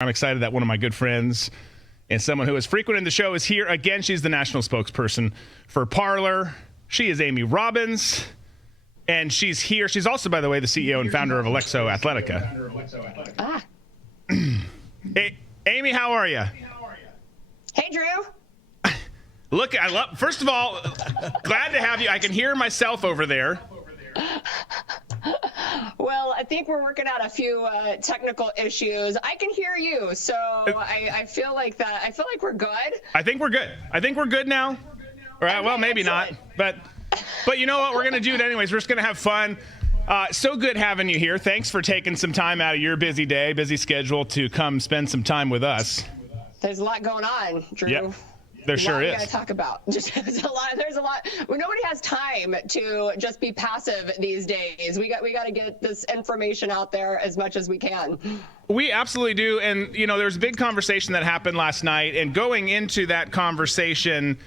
I'm excited that one of my good friends and someone who is frequent in the show is here again. She's the national spokesperson for Parler. She is Amy Robbins, and she's here. She's also, by the way, the CEO and founder of Alexo Athletica. Hey, Amy, how are you? Hey, Drew. Look, first of all, glad to have you. I can hear myself over there. Well, I think we're working out a few technical issues. I can hear you, so I feel like that. I feel like we're good. I think we're good now. All right, well, maybe not, but you know what? We're gonna do it anyways. We're just gonna have fun. So good having you here. Thanks for taking some time out of your busy day, busy schedule to come spend some time with us. There's a lot going on, Drew. Yep. There sure is. We gotta talk about. There's a lot. Well, nobody has time to just be passive these days. We got to get this information out there as much as we can. We absolutely do. And there's a big conversation that happened last night. And going into that conversation,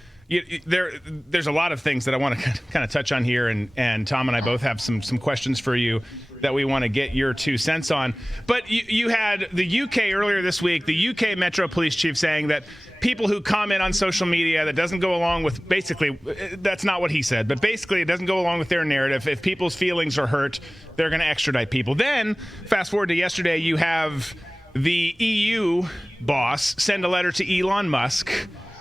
there's a lot of things that I want to kind of touch on here. And Tom and I both have some questions for you that we want to get your 2 cents on. But you had the UK earlier this week, the UK Metro Police Chief saying that people who comment on social media that doesn't go along with, basically, that's not what he said, but basically it doesn't go along with their narrative. If people's feelings are hurt, they're going to extradite people. Then, fast forward to yesterday, you have the EU boss send a letter to Elon Musk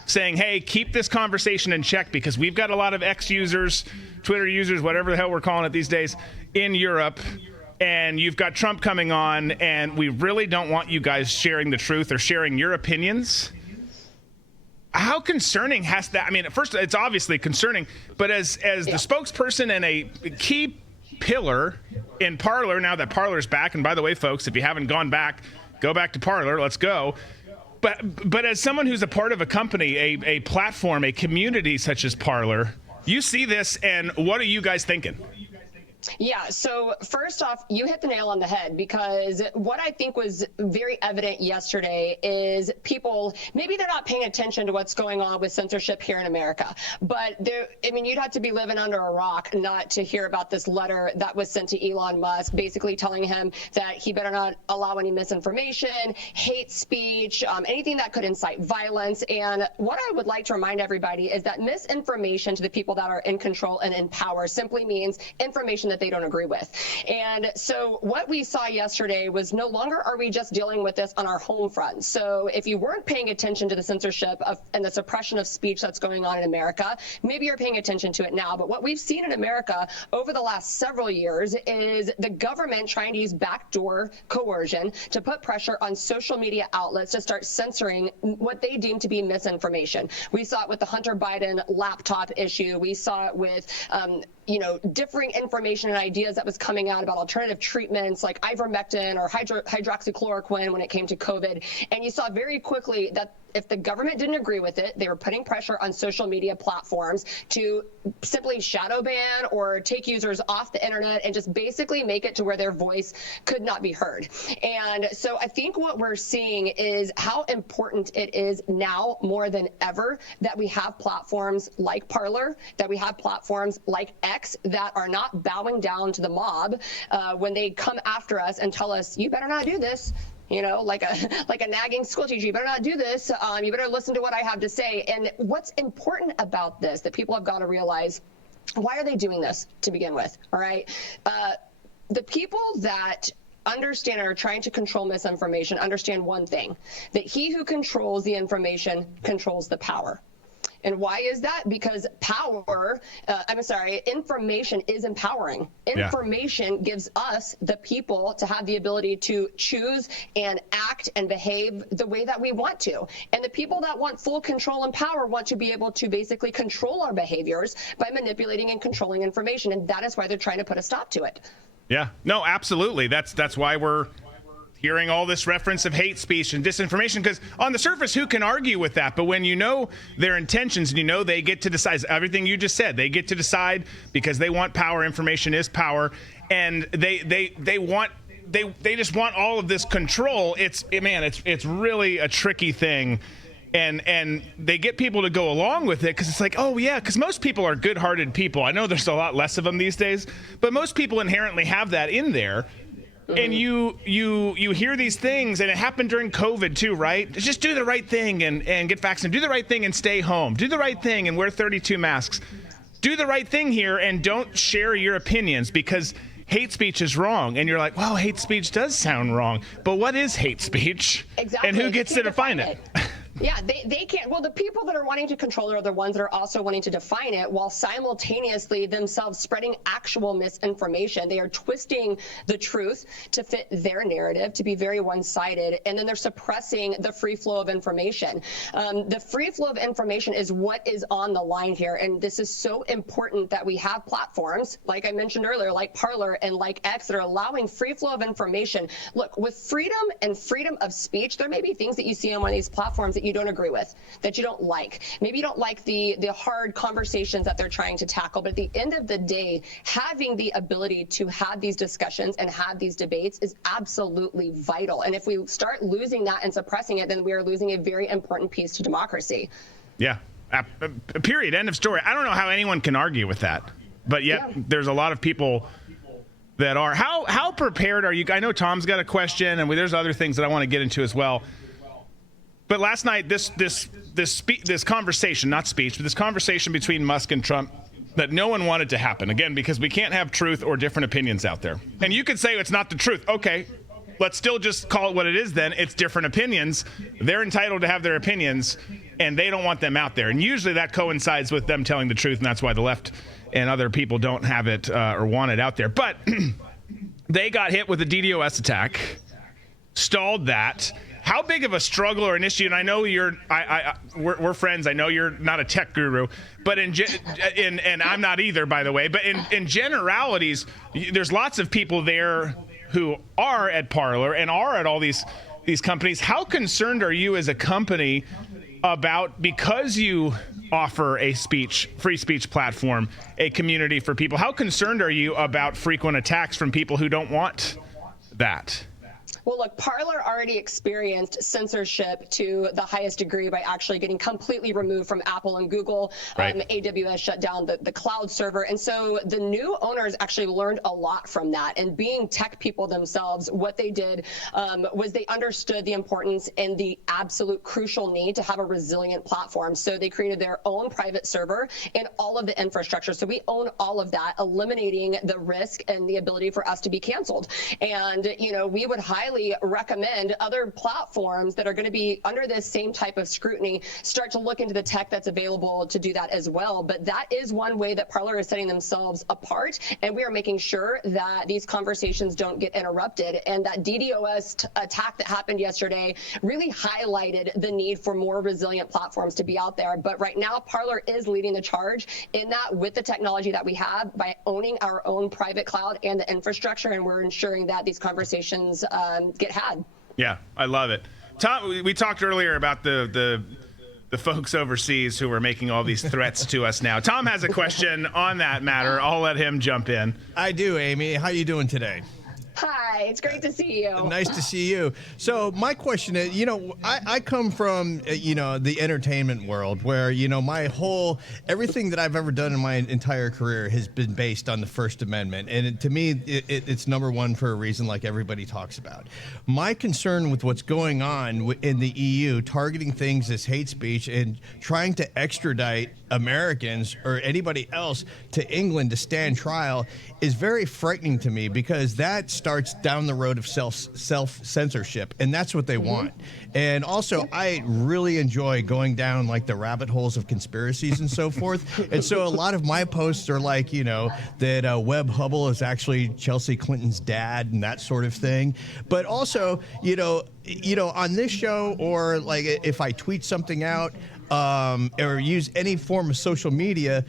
saying, hey, keep this conversation in check because we've got a lot of X users, Twitter users, whatever the hell we're calling it these days, in Europe. And you've got Trump coming on, and we really don't want you guys sharing the truth or sharing your opinions. How concerning has that? I mean, at first, it's obviously concerning, but as the spokesperson and a key pillar in Parler, now that Parler's back, and by the way, folks, if you haven't gone back, go back to Parler. Let's go. But as someone who's a part of a company, a platform, a community such as Parler, you see this, and what are you guys thinking? Yeah, so first off, you hit the nail on the head because what I think was very evident yesterday is people, maybe they're not paying attention to what's going on with censorship here in America, but you'd have to be living under a rock not to hear about this letter that was sent to Elon Musk, basically telling him that he better not allow any misinformation, hate speech, anything that could incite violence. And what I would like to remind everybody is that misinformation to the people that are in control and in power simply means information that they don't agree with. And so what we saw yesterday was no longer are we just dealing with this on our home front. So if you weren't paying attention to the censorship and the suppression of speech that's going on in America, maybe you're paying attention to it now. But what we've seen in America over the last several years is the government trying to use backdoor coercion to put pressure on social media outlets to start censoring what they deem to be misinformation. We saw it with the Hunter Biden laptop issue. We saw it with differing information and ideas that was coming out about alternative treatments like ivermectin or hydroxychloroquine when it came to COVID. And you saw very quickly that if the government didn't agree with it, they were putting pressure on social media platforms to simply shadow ban or take users off the internet and just basically make it to where their voice could not be heard. And so I think what we're seeing is how important it is now more than ever that we have platforms like Parler, that we have platforms like X that are not bowing down to the mob when they come after us and tell us, you better not do this. Like a nagging school teacher, you better not do this. You better listen to what I have to say. And what's important about this that people have got to realize, why are they doing this to begin with? All right. The people that understand and are trying to control misinformation understand one thing, that he who controls the information controls the power. And why is that? Because information is empowering. Information gives us, the people, to have the ability to choose and act and behave the way that we want to. And the people that want full control and power want to be able to basically control our behaviors by manipulating and controlling information. And that is why they're trying to put a stop to it. Yeah, no, absolutely. That's why we're hearing all this reference of hate speech and disinformation, because on the surface, who can argue with that? But when you know their intentions and they get to decide everything you just said, they get to decide because they want power. Information is power, and they just want all of this control. It's really a tricky thing. And they get people to go along with it because it's like, oh, yeah, because most people are good-hearted people. I know there's a lot less of them these days, but most people inherently have that in there. And you hear these things, and it happened during COVID too, right? Just do the right thing and get vaccinated. Do the right thing and stay home. Do the right thing and wear 32 masks. Do the right thing here and don't share your opinions because hate speech is wrong. And you're like, well, hate speech does sound wrong. But what is hate speech? Exactly. And who gets to define it? Yeah, they can't. Well, the people that are wanting to control it are the ones that are also wanting to define it while simultaneously themselves spreading actual misinformation. They are twisting the truth to fit their narrative, to be very one-sided, and then they're suppressing the free flow of information. The free flow of information is what is on the line here, and this is so important that we have platforms, like I mentioned earlier, like Parler and like X, that are allowing free flow of information. Look, with freedom and freedom of speech, there may be things that you see on one of these platforms that you don't agree with, that you don't like. Maybe you don't like the hard conversations that they're trying to tackle, but at the end of the day, having the ability to have these discussions and have these debates is absolutely vital. And if we start losing that and suppressing it, then we are losing a very important piece to democracy. Yeah, period, end of story. I don't know how anyone can argue with that, but yet there's a lot of people that are. How prepared are you? I know Tom's got a question, and there's other things that I want to get into as well. But last night, this conversation, not speech, but this conversation between Musk and Trump that no one wanted to happen, again, because we can't have truth or different opinions out there. And you could say it's not the truth. Okay, let's still just call it what it is then. It's different opinions. They're entitled to have their opinions, and they don't want them out there. And usually that coincides with them telling the truth, and that's why the left and other people don't have it or want it out there. But they got hit with a DDoS attack, stalled that. How big of a struggle or an issue? And I know we're friends. I know you're not a tech guru, but and I'm not either, by the way. But in generalities, there's lots of people there who are at Parler and are at all these companies. How concerned are you as a company about, because you offer a free speech platform, a community for people? How concerned are you about frequent attacks from people who don't want that? Well, look, Parler already experienced censorship to the highest degree by actually getting completely removed from Apple and Google. Right. AWS shut down the cloud server. And so the new owners actually learned a lot from that. And being tech people themselves, what they did was they understood the importance and the absolute crucial need to have a resilient platform. So they created their own private server and all of the infrastructure. So we own all of that, eliminating the risk and the ability for us to be canceled. And, we would highly recommend other platforms that are going to be under this same type of scrutiny start to look into the tech that's available to do that as well. But that is one way that Parler is setting themselves apart, and we are making sure that these conversations don't get interrupted. And that DDoS attack that happened yesterday really highlighted the need for more resilient platforms to be out there. But right now, Parler is leading the charge in that with the technology that we have by owning our own private cloud and the infrastructure, and we're ensuring that these conversations get had. Yeah, I love it. Tom, we talked earlier about the folks overseas who are making all these threats to us now. Tom has a question on that matter. I'll let him jump in. I do, Amy. How you doing today? Hi, it's great to see you. Nice to see you. So my question is, I come from, the entertainment world where, everything that I've ever done in my entire career has been based on the First Amendment. And to me, it's number one for a reason, like everybody talks about. My concern with what's going on in the EU, targeting things as hate speech and trying to extradite Americans or anybody else to England to stand trial is very frightening to me, because that starts down the road of self-censorship, and that's what they want. And also, I really enjoy going down like the rabbit holes of conspiracies and so forth. And so a lot of my posts are like, that Webb Hubble is actually Chelsea Clinton's dad and that sort of thing. But also, on this show, or like if I tweet something out, or use any form of social media,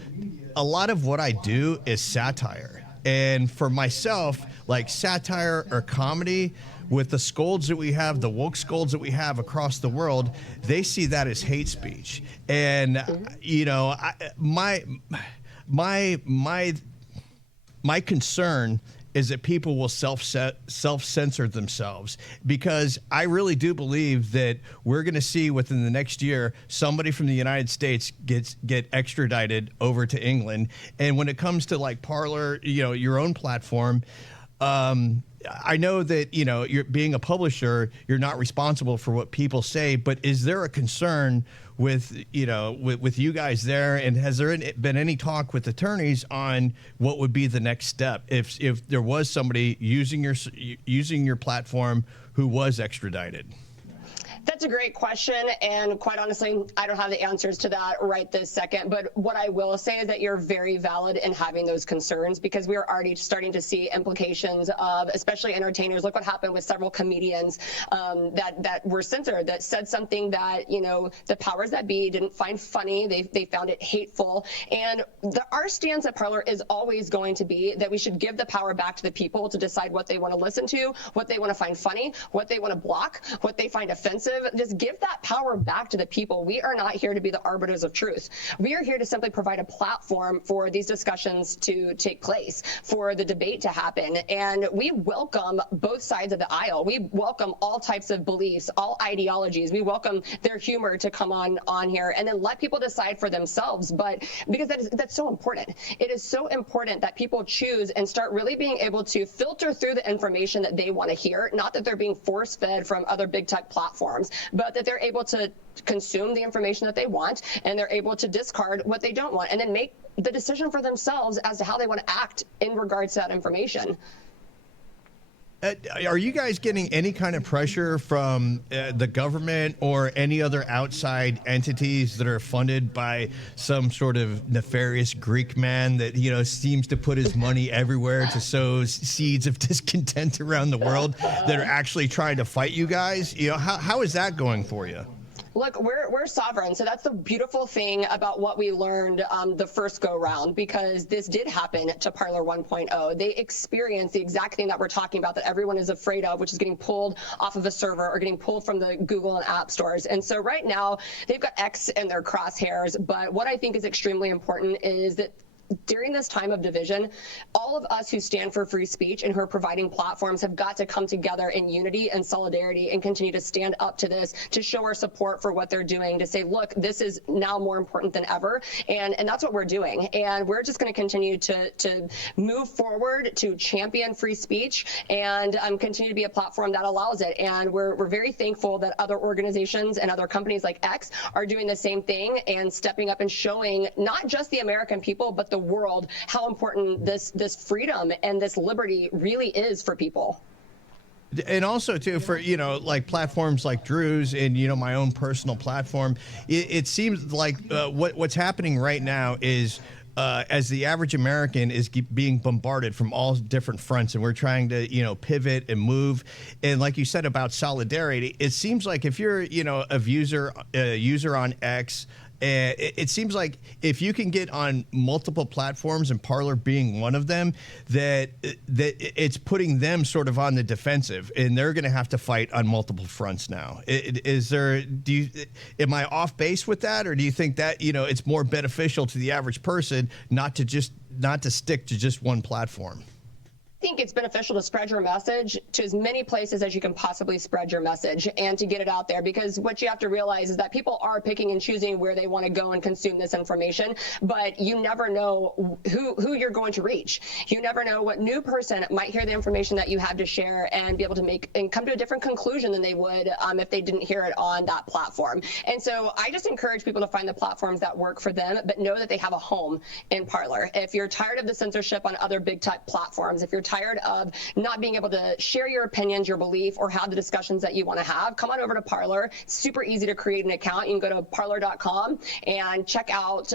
a lot of what I do is satire. And for myself, like satire or comedy, with the scolds that we have, the woke scolds that we have across the world, they see that as hate speech. And, my concern is that people will self-censor themselves, because I really do believe that we're going to see within the next year somebody from the United States get extradited over to England. And when it comes to like Parler, your own platform, I know that, you're being a publisher, you're not responsible for what people say, but is there a concern with you guys there, and has there been any talk with attorneys on what would be the next step if there was somebody using your platform who was extradited? That's a great question, and quite honestly, I don't have the answers to that right this second. But what I will say is that you're very valid in having those concerns, because we are already starting to see implications of, especially entertainers. Look what happened with several comedians that were censored, that said something that the powers that be didn't find funny. They found it hateful, and our stance at Parler is always going to be that we should give the power back to the people to decide what they want to listen to, what they want to find funny, what they want to block, what they find offensive. Just give that power back to the people. We are not here to be the arbiters of truth. We are here to simply provide a platform for these discussions to take place, for the debate to happen. And we welcome both sides of the aisle. We welcome all types of beliefs, all ideologies. We welcome their humor to come on here, and then let people decide for themselves. But because that's so important. It is so important that people choose and start really being able to filter through the information that they want to hear, not that they're being force-fed from other big tech platforms, but that they're able to consume the information that they want, and they're able to discard what they don't want, and then make the decision for themselves as to how they want to act in regards to that information. Are you guys getting any kind of pressure from the government or any other outside entities that are funded by some sort of nefarious Greek man that, seems to put his money everywhere to sow seeds of discontent around the world that are actually trying to fight you guys? How is that going for you? Look, we're sovereign, so that's the beautiful thing about what we learned the first go round, because this did happen to Parler 1.0. They experienced the exact thing that we're talking about, that everyone is afraid of, which is getting pulled off of a server or getting pulled from the Google and App stores. And so right now they've got X in their crosshairs. But what I think is extremely important is that during this time of division, all of us who stand for free speech and who are providing platforms have got to come together in unity and solidarity and continue to stand up to this, to show our support for what they're doing, to say, look, this is now more important than ever. And that's what we're doing. And we're just going to continue to move forward to champion free speech and continue to be a platform that allows it. And we're very thankful that other organizations and other companies like X are doing the same thing and stepping up and showing not just the American people, but the world how important this freedom and this liberty really is for people. And also, too, for, like platforms like Drew's and, my own personal platform, it seems like what's happening right now is as the average American is being bombarded from all different fronts, and we're trying to, pivot and move. And like you said about solidarity, it seems like if you're, a user on X, it seems like if you can get on multiple platforms, and Parler being one of them, that it's putting them sort of on the defensive, and they're going to have to fight on multiple fronts now. Am I off base with that, or do you think that it's more beneficial to the average person not to stick to just one platform? I think it's beneficial to spread your message to as many places as you can possibly spread your message, and to get it out there, because what you have to realize is that people are picking and choosing where they want to go and consume this information, but you never know who you're going to reach. You never know what new person might hear the information that you have to share and be able to make and come to a different conclusion than they would if they didn't hear it on that platform. And so I just encourage people to find the platforms that work for them, but know that they have a home in Parler. If you're tired of the censorship on other big tech platforms, if you're tired of not being able to share your opinions, your belief, or have the discussions that you want to have, come on over to Parler. It's super easy to create an account. You can go to parler.com and check out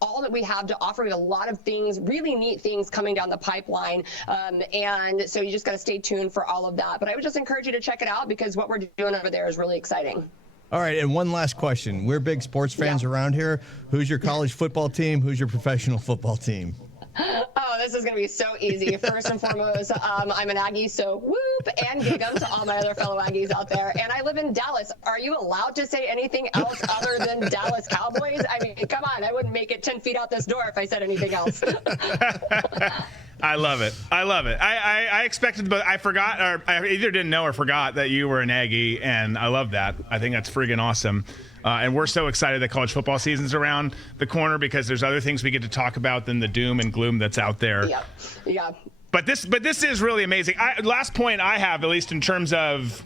all that we have to offer. We have a lot of things, really neat things coming down the pipeline. And so you just got to stay tuned for all of that. But I would just encourage you to check it out, because what we're doing over there is really exciting. All right, and one last question. We're big sports fans around here. Who's your college football team? Who's your professional football team? Oh, this is going to be so easy. First and foremost, I'm an Aggie, so whoop, and gig 'em to all my other fellow Aggies out there. And I live in Dallas. Are you allowed to say anything else other than Dallas Cowboys? I mean, come on. I wouldn't make it 10 feet out this door if I said anything else. I love it. I expected, but I forgot, or I either didn't know or forgot that you were an Aggie, and I love that. I think that's friggin' awesome. And we're so excited that college football season's around the corner, because there's other things we get to talk about than the doom and gloom that's out there. Yeah. But this is really amazing. Last point I have, at least in terms of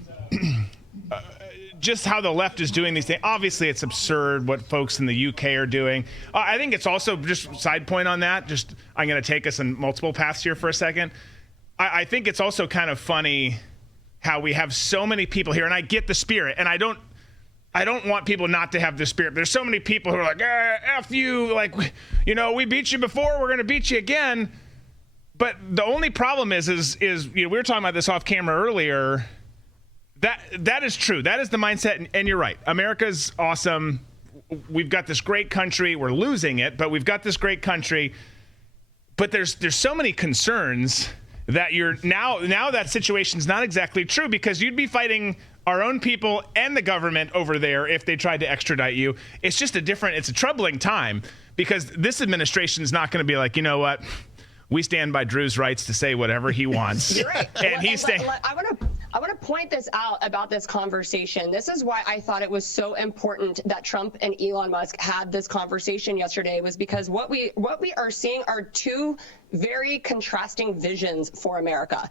just how the left is doing these things. Obviously, it's absurd what folks in the UK are doing. I think it's also, just side point on that, just I'm going to take us in multiple paths here for a second. I think it's also kind of funny how we have so many people here, and I get the spirit, and I don't want people not to have the spirit. There's so many people who are like, F you, like, you know, we beat you before, we're going to beat you again. But the only problem is you know, we were talking about this off camera earlier. That is true. That is the mindset, and you're right. America's awesome. We've got this great country. We're losing it, but we've got this great country. But there's so many concerns that you're now that situation's not exactly true, because you'd be fighting our own people and the government over there if they tried to extradite you. It's just it's a troubling time, because this administration is not going to be like, you know what, we stand by Drew's rights to say whatever he wants. You're right. And he's saying, I want to point this out about this conversation. This is why I thought it was so important that Trump and Elon Musk had this conversation yesterday, was because what we are seeing are two very contrasting visions for America.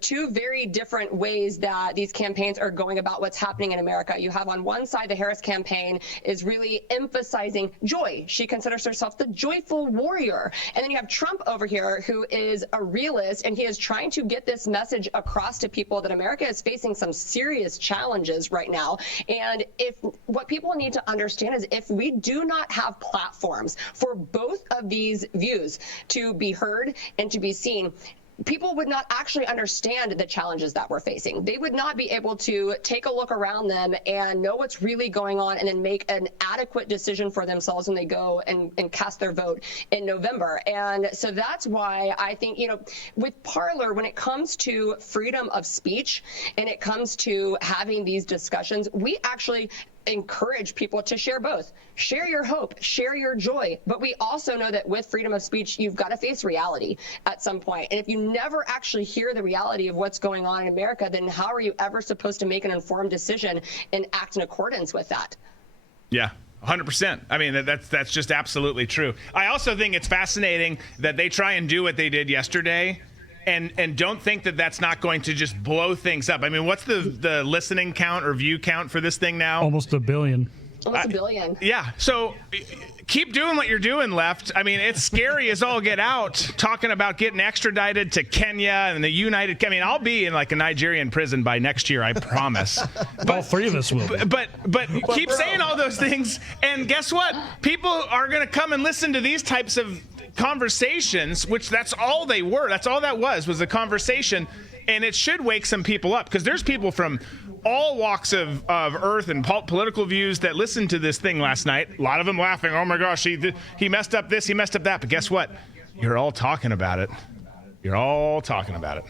Two very different ways that these campaigns are going about what's happening in America. You have on one side, the Harris campaign is really emphasizing joy. She considers herself the joyful warrior. And then you have Trump over here, who is a realist, and he is trying to get this message across to people that America is facing some serious challenges right now. And what people need to understand is, if we do not have platforms for both of these views to be heard and to be seen, people would not actually understand the challenges that we're facing. They would not be able to take a look around them and know what's really going on, and then make an adequate decision for themselves when they go and cast their vote in November. And so that's why I think, you know, with Parler, when it comes to freedom of speech and it comes to having these discussions, we actually encourage people to share both. Share your hope, share your joy. But we also know that with freedom of speech, you've got to face reality at some point. And if you never actually hear the reality of what's going on in America, then how are you ever supposed to make an informed decision and act in accordance with that? yeah. 100%. I mean, that's just absolutely true. I also think it's fascinating that they try and do what they did yesterday, and don't think that that's not going to just blow things up. I mean, what's the listening count or view count for this thing now? Almost a billion. Almost a billion. Yeah. So keep doing what you're doing, left. I mean, it's scary as all get out, talking about getting extradited to Kenya and the United. I mean, I'll be in like a Nigerian prison by next year, I promise. All three of us will. But keep saying all those things, and guess what? People are going to come and listen to these types of conversations, which that's all they were. That's all that was a conversation, and it should wake some people up, because there's people from all walks of earth and political views that listened to this thing last night. A lot of them laughing, oh my gosh, he messed up this, he messed up that. But guess what? You're all talking about it. You're all talking about it.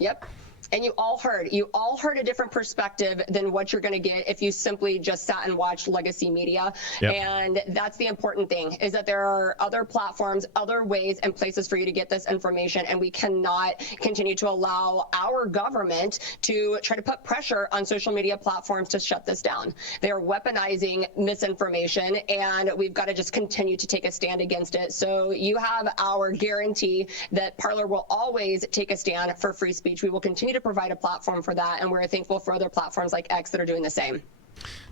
Yep. And you all heard a different perspective than what you're going to get if you simply just sat and watched legacy media. Yep. And that's the important thing, is that there are other platforms, other ways and places for you to get this information. And we cannot continue to allow our government to try to put pressure on social media platforms to shut this down. They are weaponizing misinformation, and we've got to just continue to take a stand against it. So you have our guarantee that Parler will always take a stand for free speech. We will continue to provide a platform for that, and we're thankful for other platforms like X that are doing the same.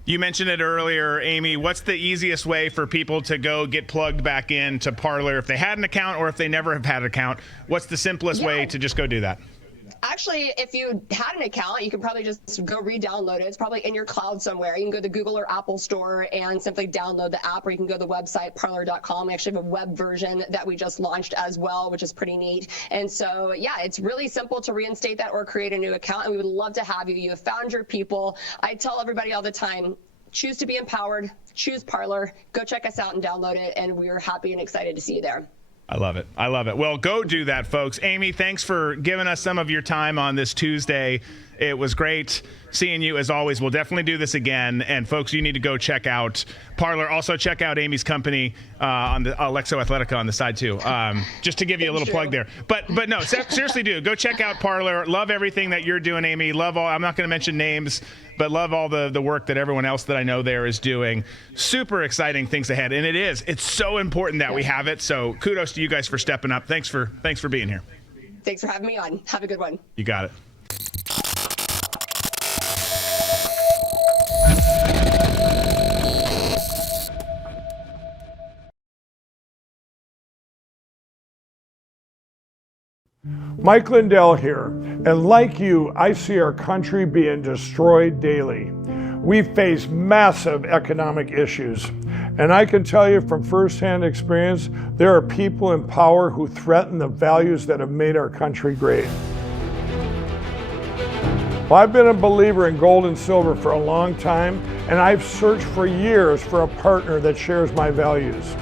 You mentioned it earlier, Amy. What's the easiest way for people to go get plugged back into Parler if they had an account, or if they never have had an account? What's the simplest way to just go do that? Actually, if you had an account, you could probably just go re-download it. It's probably in your cloud somewhere. You can go to the Google or Apple store and simply download the app, or you can go to the website, parler.com. We actually have a web version that we just launched as well, which is pretty neat. And so, yeah, it's really simple to reinstate that or create a new account, and we would love to have you. You have found your people. I tell everybody all the time, choose to be empowered, choose Parler, go check us out and download it, and we're happy and excited to see you there. I love it. I love it. Well, go do that, folks. Amy, thanks for giving us some of your time on this Tuesday. It was great seeing you, as always. We'll definitely do this again. And, folks, you need to go check out Parler. Also, check out Amy's company on the Alexo Athletica on the side, too, just to give you a little plug there. But no, seriously, do. Go check out Parler. Love everything that you're doing, Amy. Love all – I'm not going to mention names, but love all the work that everyone else that I know there is doing. Super exciting things ahead. And it's so important that we have it. So kudos to you guys for stepping up. Thanks for being here. Thanks for having me on. Have a good one. You got it. Mike Lindell here, and like you, I see our country being destroyed daily. We face massive economic issues, and I can tell you from firsthand experience, there are people in power who threaten the values that have made our country great. Well, I've been a believer in gold and silver for a long time, and I've searched for years for a partner that shares my values.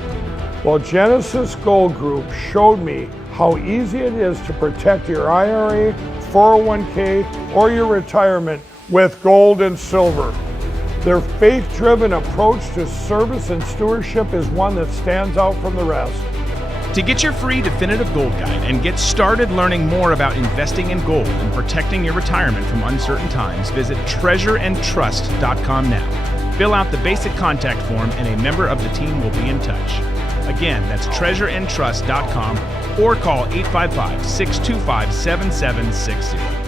Well, Genesis Gold Group showed me how easy it is to protect your IRA, 401k, or your retirement with gold and silver. Their faith-driven approach to service and stewardship is one that stands out from the rest. To get your free definitive gold guide and get started learning more about investing in gold and protecting your retirement from uncertain times, visit treasureandtrust.com now. Fill out the basic contact form and a member of the team will be in touch. Again, that's treasureandtrust.com or call 855-625-7760.